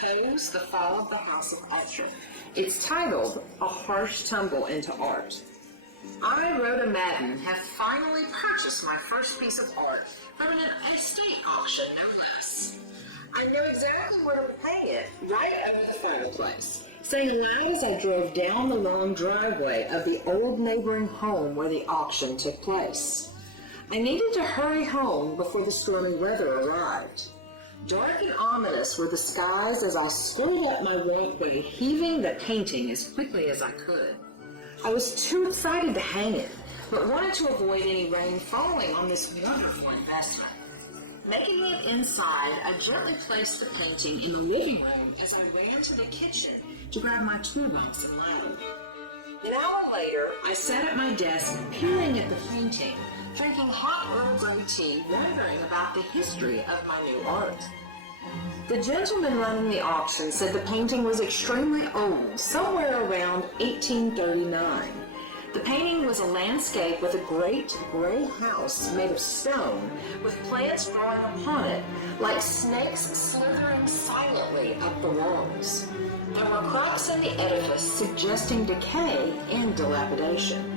Poe's The Fall of the House of Usher. It's titled A Harsh Tumble into Art. I, Rhoda Madden, have finally purchased my first piece of art from an estate auction, no less. I know exactly where to hang it, right over the fireplace, saying aloud as I drove down the long driveway of the old neighboring home where the auction took place. I needed to hurry home before the stormy weather arrived. Dark and ominous were the skies as I scurried up my walkway, heaving the painting as quickly as I could. I was too excited to hang it, but wanted to avoid any rain falling on this wonderful investment. Making it inside, I gently placed the painting in the living room as I ran to the kitchen to grab my toolbox and ladder. An hour later, I sat at my desk peering at the painting, drinking hot Earl Grey tea, wondering about the history of my new art. The gentleman running the auction said the painting was extremely old, somewhere around 1839. The painting was a landscape with a great gray house made of stone, with plants growing upon it, like snakes slithering silently up the walls. There were cracks in the edifice suggesting decay and dilapidation.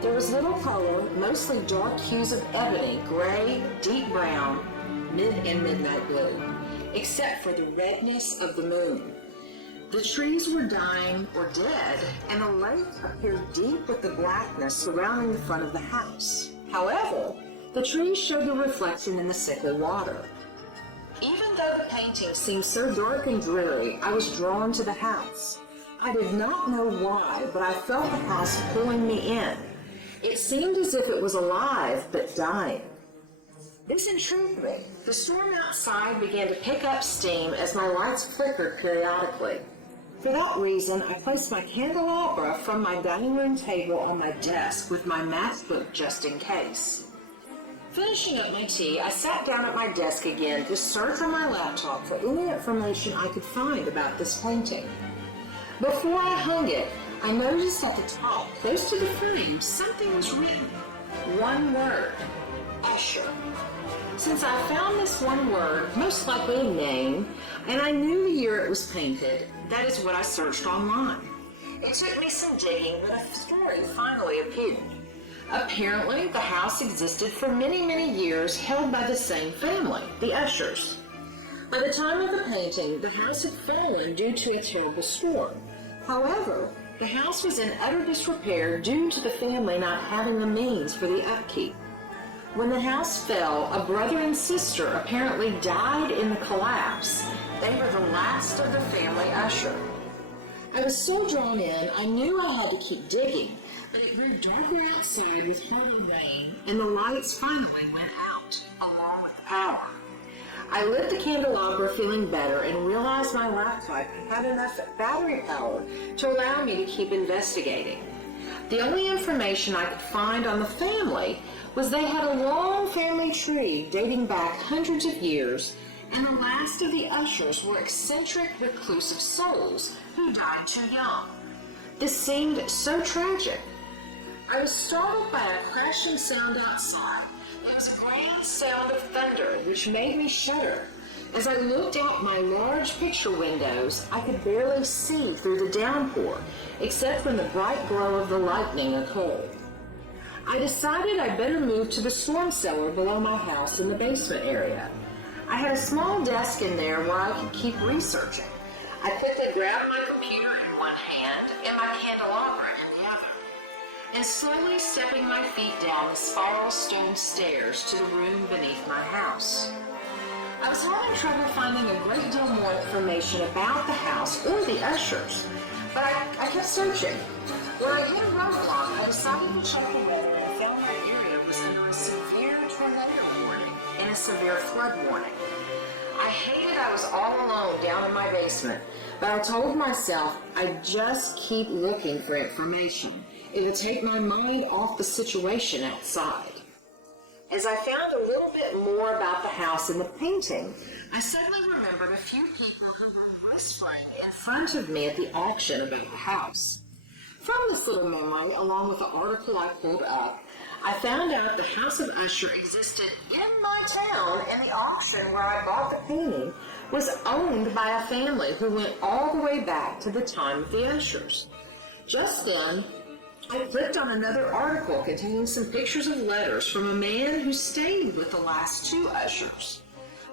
There was little color, mostly dark hues of ebony, gray, deep brown, and midnight blue, except for the redness of the moon. The trees were dying or dead, and the lake appeared deep with the blackness surrounding the front of the house. However, the trees showed the reflection in the sickly water. Even though the painting seemed so dark and dreary, I was drawn to the house. I did not know why, but I felt the house pulling me in. It seemed as if it was alive, but dying. This intrigued me. The storm outside began to pick up steam as my lights flickered periodically. For that reason, I placed my candelabra from my dining room table on my desk with my matchbook just in case. Finishing up my tea, I sat down at my desk again to search on my laptop for any information I could find about this painting. Before I hung it, I noticed at the top, close to the frame, something was written. One word. Usher. Since I found this one word, most likely a name, and I knew the year it was painted, that is what I searched online. It took me some digging, but a story finally appeared. Apparently, the house existed for many, many years, held by the same family, the Ushers. By the time of the painting, the house had fallen due to a terrible storm. However, the house was in utter disrepair due to the family not having the means for the upkeep. When the house fell, a brother and sister apparently died in the collapse. They were the last of the family Usher. I was so drawn in, I knew I had to keep digging, but it grew darker outside with harder rain, and the lights finally went out, along with the power. I lit the candelabra feeling better and realized my laptop had enough battery power to allow me to keep investigating. The only information I could find on the family was they had a long family tree dating back hundreds of years, and the last of the Ushers were eccentric, reclusive souls who died too young. This seemed so tragic. I was startled by a crashing sound outside. It was a grand sound of thunder, which made me shudder. As I looked out my large picture windows, I could barely see through the downpour, except when the bright glow of the lightning occurred. I decided I'd better move to the storm cellar below my house in the basement area. I had a small desk in there where I could keep researching. I quickly grabbed my computer in one hand and my candelabra in the other, and slowly stepping my feet down the spiral stone stairs to the room beneath my house. I was having trouble finding a great deal more information about the house or the Ushers, but I kept searching. When I hit a roadblock, I decided to check the weather and found my area was under a severe tornado warning and a severe flood warning. I hated I was all alone down in my basement, but I told myself I'd just keep looking for information. It would take my mind off the situation outside. As I found a little bit more about the house and the painting, I suddenly remembered a few people who were whispering in front of me at the auction about the house. From this little memory, along with the article I pulled up, I found out the House of Usher existed in my town, and the auction where I bought the painting was owned by a family who went all the way back to the time of the Ushers. Just then, I clicked on another article containing some pictures of letters from a man who stayed with the last two Ushers.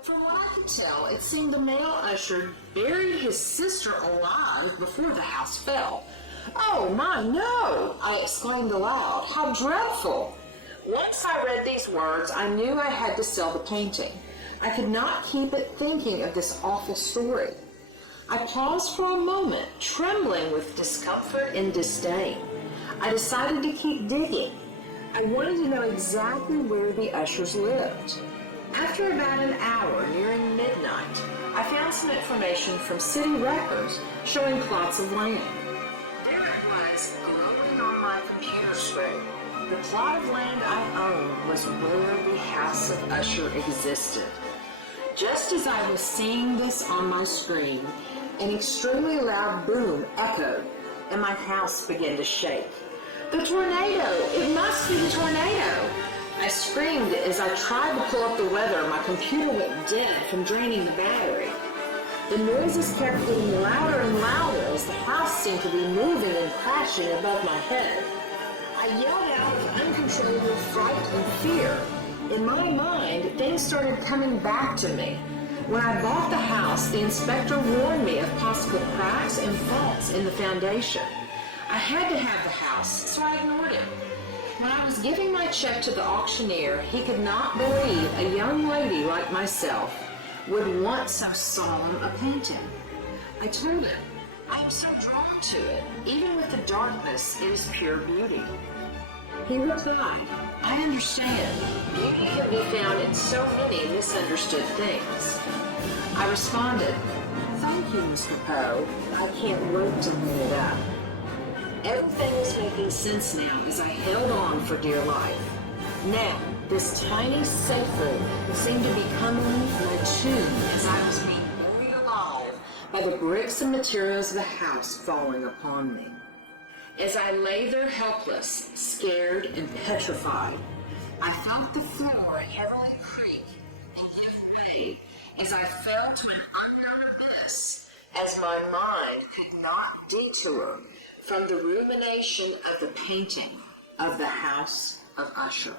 From what I could tell, it seemed the male Usher buried his sister alive before the house fell. "Oh my, no!" I exclaimed aloud. "How dreadful!" Once I read these words, I knew I had to sell the painting. I could not keep it thinking of this awful story. I paused for a moment, trembling with discomfort and disdain. I decided to keep digging. I wanted to know exactly where the Ushers lived. After about an hour, nearing midnight, I found some information from city records showing plots of land. There it was, opening on my computer screen. The plot of land I owned was where the house of Usher existed. Just as I was seeing this on my screen, an extremely loud boom echoed, and my house began to shake. "The tornado! It must be the tornado!" I screamed as I tried to pull up the weather. My computer went dead from draining the battery. The noises kept getting louder and louder as the house seemed to be moving and crashing above my head. I yelled out with uncontrollable fright and fear. In my mind, things started coming back to me. When I bought the house, the inspector warned me of possible cracks and faults in the foundation. I had to have the house, so I ignored him. When I was giving my check to the auctioneer, he could not believe a young lady like myself would want so solemn a painting. I told him, "I am so drawn to it. Even with the darkness, it is pure beauty." He replied, "I understand. Beauty can be found in so many misunderstood things." I responded, "Thank you, Mr. Poe. I can't wait to clean it up." Everything was making sense now as I held on for dear life. Now, this tiny safe room seemed to be becoming my tomb as I was being buried alive by the bricks and materials of the house falling upon me. As I lay there helpless, scared, and petrified, I felt the floor heavily creak and give way as I fell to an unknown abyss, as my mind could not detour from the rumination of the painting of the House of Usher.